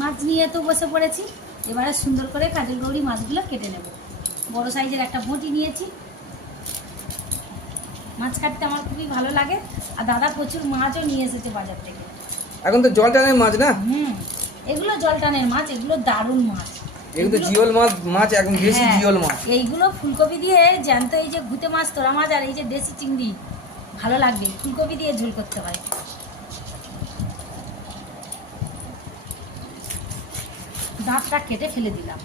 মাছ নিয়ে তো বসে পড়েছি। এবারে সুন্দর করে কাজল গৌরি মাছগুলো কেটে নেব। বড় সাইজের একটা বঁটি নিয়েছি। মাছ কাটতে আমার খুবই ভালো লাগে। আর দাদা প্রচুর মাছও নিয়ে এসেছে বাজার থেকে। এখন তো জল টানের মাছ না? হুম এগুলো জল টানের মাছ এগুলো দারুণ মাছ। এগুলো জিওল মাছ মাছ হ্যাঁ, জিওল মাছ। এইগুলো ফুলকপি দিয়ে জ্যান্ত এই যে ঘুতে মাছ তোরা মাছ আর এই যে দেশি চিংড়ি ভালো লাগবে। ফুলকপি দিয়ে ঝোল করতে হয়। দাঁতটা কেটে ফেলে দিলাম।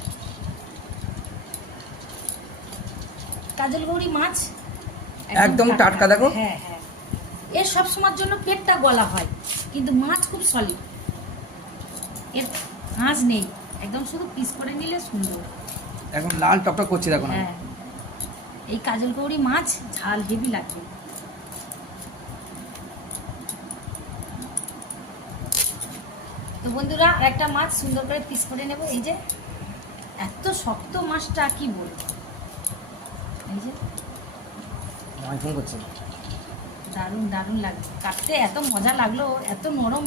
কাজল গৌরি মাছ? একদম টাটকা। দেখো। হ্যাঁ হ্যাঁ। এর সব সময়ের জন্য পেটটা গলা হয় কিন্তু মাছ খুব সলিড এর আঁশ নেই একদম শুধু পিস করে নিলে সুন্দর। এখন লাল টকটক করছে দেখো না। হ্যাঁ। এই কাজল গৌরি মাছ ঝাল হেভি লাগবে তো বন্ধুরা একটা মাছ সুন্দর করে পিস করে নেব। এই যে এত শক্ত মাছটা কি বলব? এই যে। দারুণ দারুণ লাগবে কাটতে এত মজা লাগল এত নরম।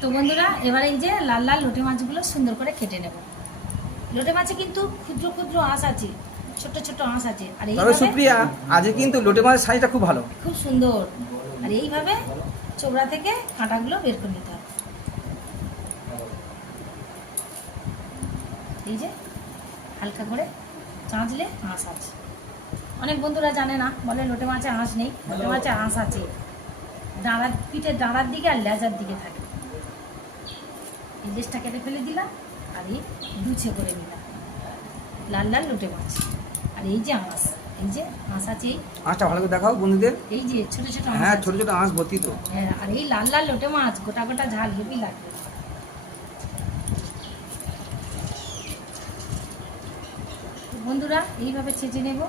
তো বন্ধুরা এবার এই যে লাল লাল লোটে মাছগুলো সুন্দর করে কেটে নেব। লোটে মাছে কিন্তু ক্ষুদ্র ক্ষুদ্র আঁশ আছে ছোট ছোট আঁশ আছে। আর এইভাবে সুপ্রিয়া আজকে কিন্তু লোটে মাছের সাইজটা খুব ভালো। খুব সুন্দর। আর এইভাবে চোবড়া থেকে কাঁটাগুলো বের করে নিতে হবে। এই যে হালকা করে চাঁচলে আঁশ আছে। অনেক বন্ধুরা জানে না বলে লোটে মাছে আঁশ নেই লোটে মাছে আঁশ আছে। ডাঁড়ার পিঠের ডাঁড়ার দিকে আর লেজার দিকে থাকে। এই লেজটা কেটে ফেলে দিলাম আর এই দুছে করে নিলাম। লাল লাল লোটে মাছ। আর এই যে আঁশ এই যে আঁশ আছে এই ভালো করে দেখাও বন্ধুদের। এই যে ছোট ছোট হ্যাঁ ছোট ছোট আঁশ ভর্তি তো। হ্যাঁ আর এই লাল লাল লোটে মাছ গোটা গোটা ঝাল হেবি লাগবে বন্ধুরা এইভাবে ছেঁচে নেব।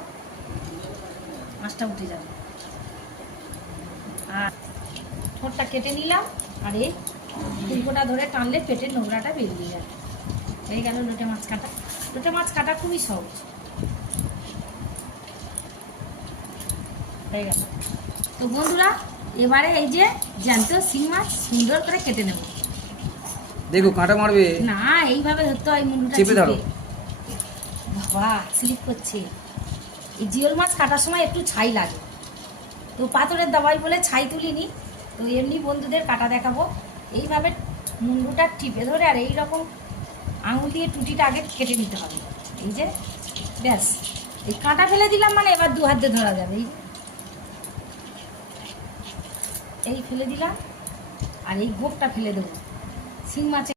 মাছটা উঠে যাবে। আর ঠোঁটটা কেটে নিলাম আর এই ফুলকোটা ধরে টানলে পেটের নোংরাটা বেরিয়ে যাবে। হয়ে গেল লোটে মাছ কাটা। লোটে মাছ কাটা খুবই সহজ। হয়ে গেল। তো বন্ধুরা এবারে এই যে জ্যান্ত শিং মাছ সুন্দর করে কেটে নেব। দেখো কাঁটা মারবে। না এইভাবে ধরতে হয় মুন্ডুটা চেপে ধরো। বাবা স্লিপ করছে। এই জিওল মাছ কাটার সময় একটু ছাই লাগে। তো পাথরের দাবাই বলে ছাই তুলিনি। তো এমনি বন্ধুদের কাটা দেখাবো। এইভাবে মুন্ডুটা টিপে ধরে আর এই রকম আঙুল দিয়ে টুটিটা আগে কেটে নিতে হবে। এই যে, ব্যাস। এই কাঁটা ফেলে দিলাম মানে এবার দু হাত ধরা যাবে। এই এই ফেলে দিলাম। আর এই গোপটা ফেলে দেবো। শিং মাছে